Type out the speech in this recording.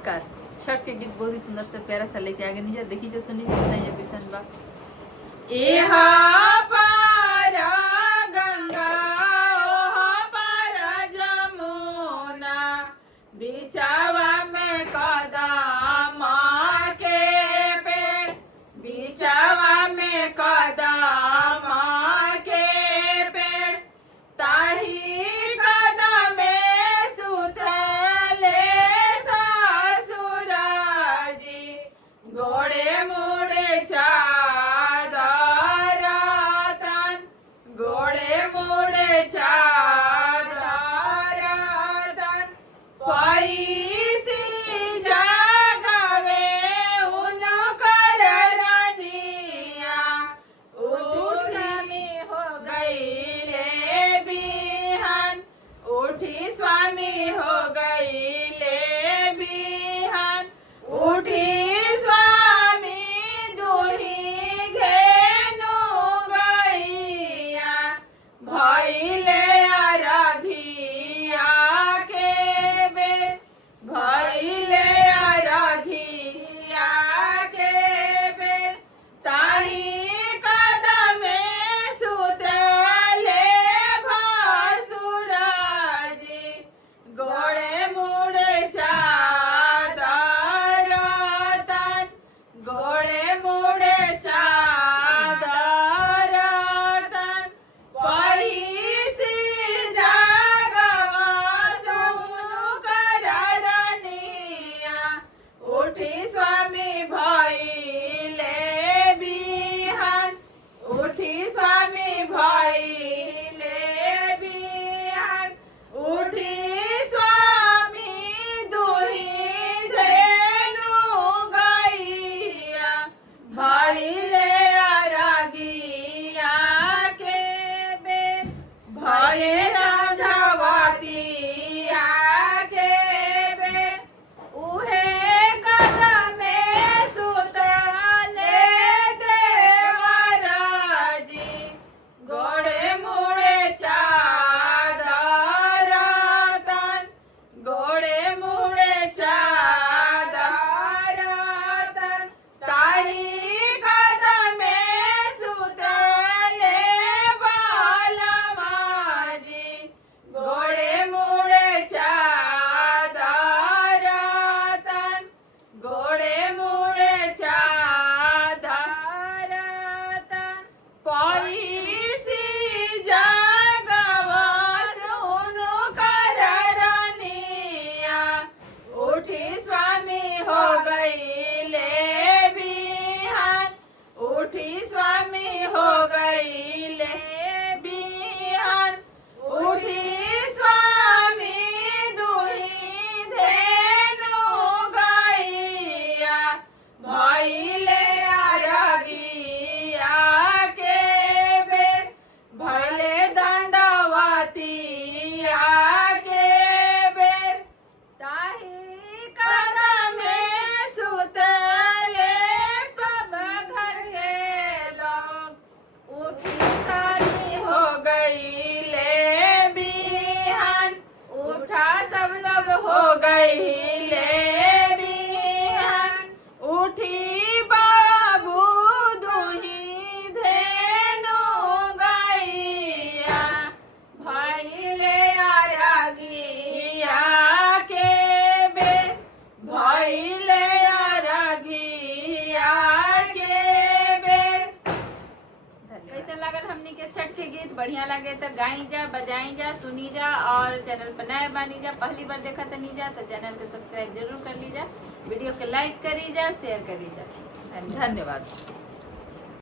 नमस्कार। छठ के गीत बहुत ही सुंदर से प्यारा सा लेके आगे नीचे देखी जो सुनी बताइए किसान बा। एहा पारा गंगा ओहा पारा जमुना बिछावा में कदम के पेड़ बिछावा में कदम के पेड़ ताही कदम में सुतले ससुराजी गोड़े मुड़े चादर तन गोड़े मुड़े चादर तन पैसी जगवे उनकर रनिया उठी हो गईले बिहान उठी स्वामी हो गईले बिहान उठी स्वामी दुही घेनु गईया भइले अरघिया के बेर भइले अरघिया के बेर ताही कदमे सुतले भसुराजी गोड़े मुड़े चादर तन गोड़े मुड़े चादर तन पैसी जगवा सोनु कर रनिया उठी स्वामी भइले बिहान उठी स्वामी भइले बिहान उठी स्वामी दुही धेनु गईया भइले अरगिया के बेर भये समझवतिया के बेर उहे कदमे सुतले देवराजी गोड़े मुड़े चादर तन गोड़े मुड़े चादर तन ताही कदमे सुतले बालमाजी गोड़े मुड़े चादर तन गोड़े मुड़े चादर तन पैसी जगवा सोनु कर रनिया उठी स्वामी हो गईले बिहान उठी स्वामी हो गईले बिहान उठी स्वामी दुही धेनु गईया भइले अरगिया के बेर भइले दंडवतिया के बेर ताही कदमे सुतले सब घर के लोग उठी स्वामी हो गईले बिहान उठा सब लोग हो गईले बिहान उठी बाबू दुही धेनु गईया भइले अरगिया के बेर भइले अरगिया के बेर। कैसे लागल हमनी के छठ के गीत? बढ़िया लगे तो गाई जा बजाई जा सुनी जा और चैनल पर नए बानी जा पहली बार देखा तो नहीं जा तो चैनल को सब्सक्राइब जरूर कर लीजा वीडियो को लाइक करी जा शेयर करी जा। धन्यवाद।